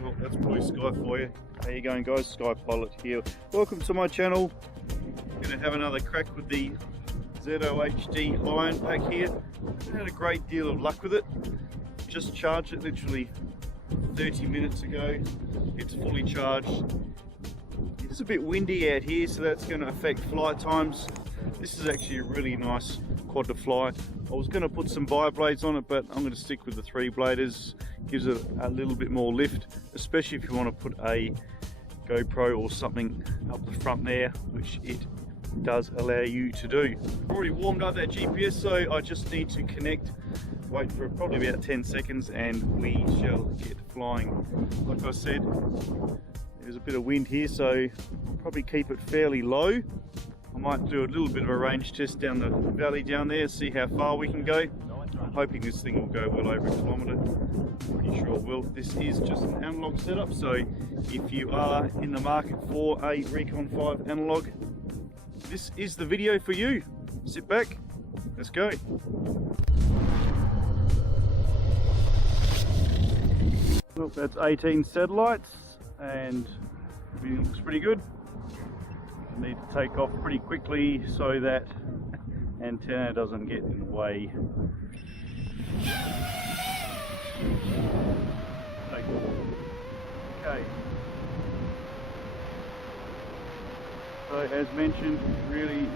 Well, that's blue sky for you. How you going, guys? Sky Pilot here. Welcome to my channel. Going to have another crack with the DODO HD Lion pack here. I had a great deal of luck with it. Just charged it literally 30 minutes ago. It's fully charged. It's a bit windy out here, so that's going to affect flight times. This is actually a really nice quad to fly. I was going to put some bi-blades on it, but I'm going to stick with the 3-bladers. Gives it a little bit more lift, especially if you want to put a GoPro or something up the front there, which it does allow you to do. I've already warmed up that GPS, so I just need to connect, wait for probably about 10 seconds, and we shall get flying. Like I said, there's a bit of wind here, so I'll probably keep it fairly low. I might do a little bit of a range test down the valley down there, see how far we can go. I'm hoping this thing will go well over a kilometre. Pretty sure it will. This is just an analog setup, so if you are in the market for a Rekon 5 analog, this is the video for you. Sit back, let's go. Well, that's 18 satellites and everything looks pretty good. I need to take off pretty quickly so that antenna doesn't get in the way. Okay. So as mentioned, really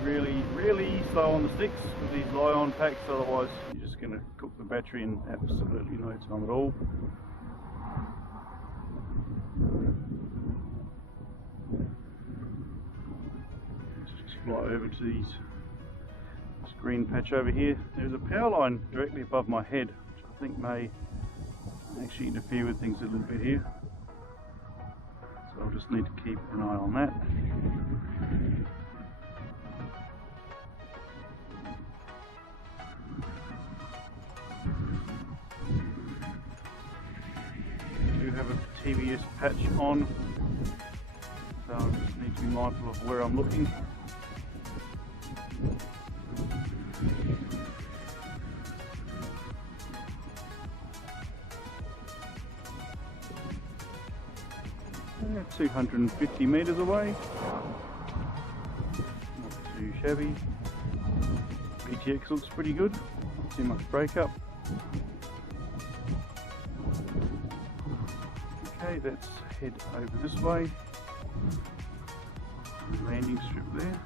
slow on the sticks with these Lion packs, otherwise you're just going to cook the battery in absolutely no time at all. Just fly over to this green patch over here. There's a power line directly above my head, which I think may actually interfere with things a little bit here. So I'll just need to keep an eye on that. I do have a TBS patch on, so I just need to be mindful of where I'm looking. Yeah, 250 meters away. Not too shabby. PTX looks pretty good. Not too much breakup. Okay, let's head over this way. Landing strip there.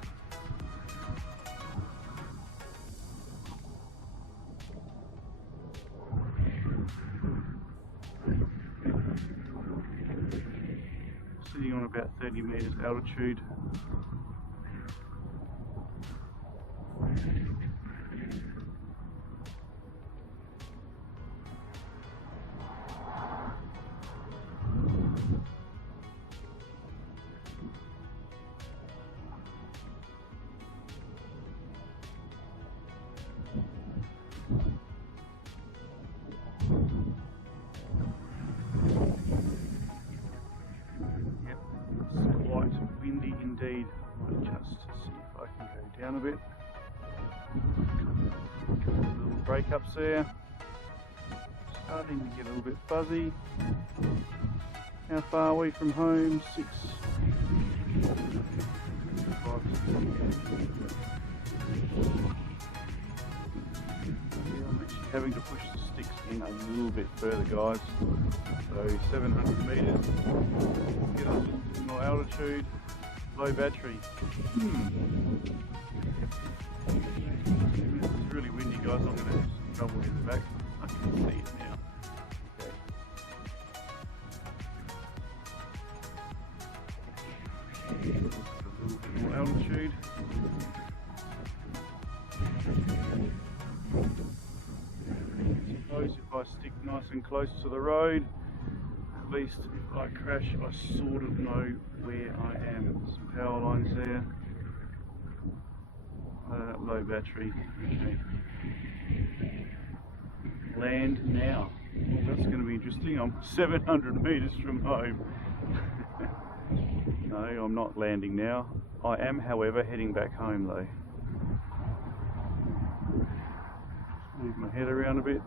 Sitting on about 30 meters altitude. Windy indeed. Just see if I can go down a bit. Little breakups there. Starting to get a little bit fuzzy. How far are we from home? 6, 5, 6. I'm actually having to push the sticks in a little bit further, guys. So 700 meters. Get a little bit more altitude. Low battery. This is really windy, guys. I'm going to have some trouble in the back. I can see it now. Okay. A little bit more altitude. I suppose if I stick nice and close to the road, at least if I crash, I sort of know where I am. Some power lines there. Low battery. Okay. Land now. Well, that's going to be interesting. I'm 700 meters from home. No, I'm not landing now. I am, however, heading back home though. Move my head around a bit.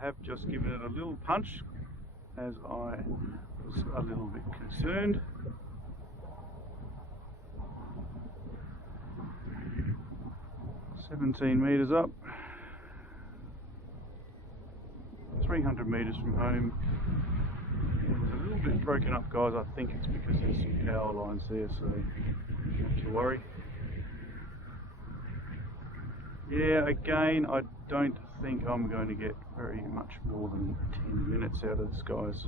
I have just given it a little punch as I was a little bit concerned. "17 meters up, 300 meters from home." It's a little bit broken up, guys. I think it's because there's some power lines there, so not to worry. Yeah, again, I don't think I'm going to get very much more than 10 minutes out of this, guys.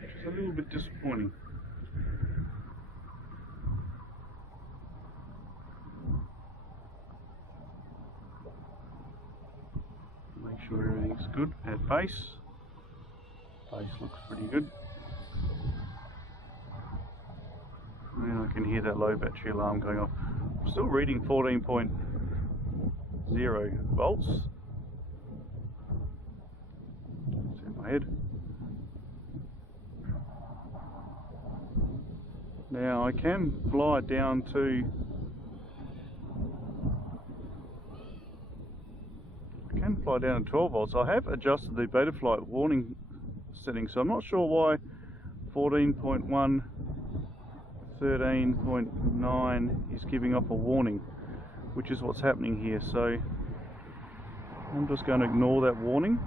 Which is a little bit disappointing. Make sure everything's good at base. Base looks pretty good. And I can hear that low battery alarm going off. I'm still reading 14.0 volts. It's in my head. Now I can fly down to down to 12 volts. I have adjusted the Betaflight warning settings, so I'm not sure why 14.1 13.9 is giving off a warning, which is what's happening here. So I'm just going to ignore that warning.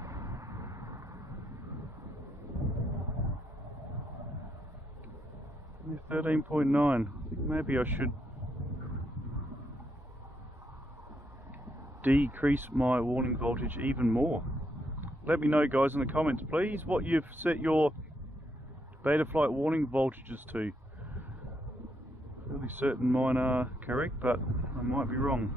Yeah, 13.9. Maybe I should decrease my warning voltage even more. Let me know, guys, in the comments, please, what you've set your Betaflight warning voltages to. Really certain mine are correct, but I might be wrong.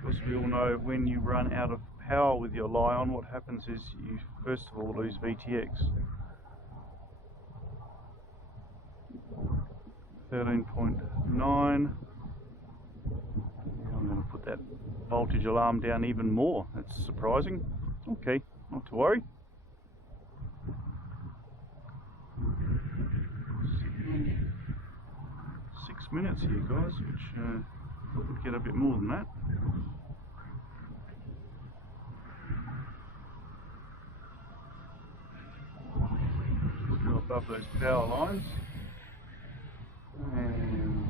Because we all know when you run out of power with your Lion, what happens is you first of all lose VTX. 13.9. I'm going to put that voltage alarm down even more. That's surprising. Okay, not to worry. 6 minutes here, guys, which I thought we'd get a bit more than that. Put above those power lines. And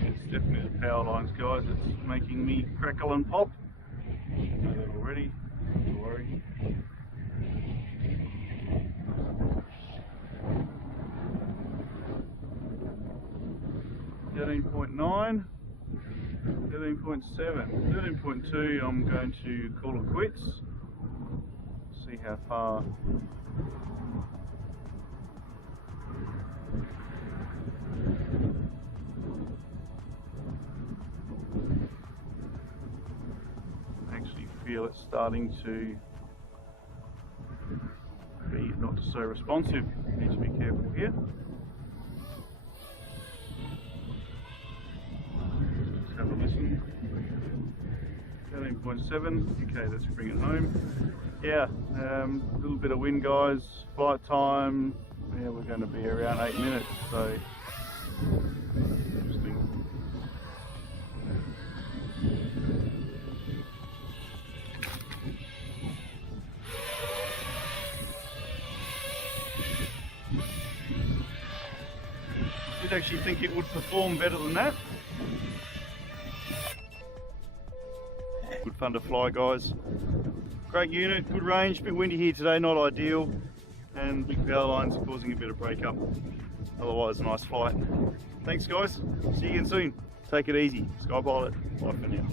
it's definitely the power lines, guys. It's making me crackle and pop. I know that already, don't worry. $13.9, 13.7, 13.2. I'm going to call it quits. See how far. Feel it's starting to be not so responsive. Need to be careful here. Let's have a listen. 13.7. Okay, let's bring it home. Yeah, a little bit of wind, guys. Flight time. Yeah, we're going to be around 8 minutes. So interesting. I did actually think it would perform better than that. Good fun to fly, guys. Great unit, good range, a bit windy here today, not ideal, and big power lines are causing a bit of breakup. Otherwise, a nice flight. Thanks, guys. See you again soon. Take it easy. Skypilot. Bye for now.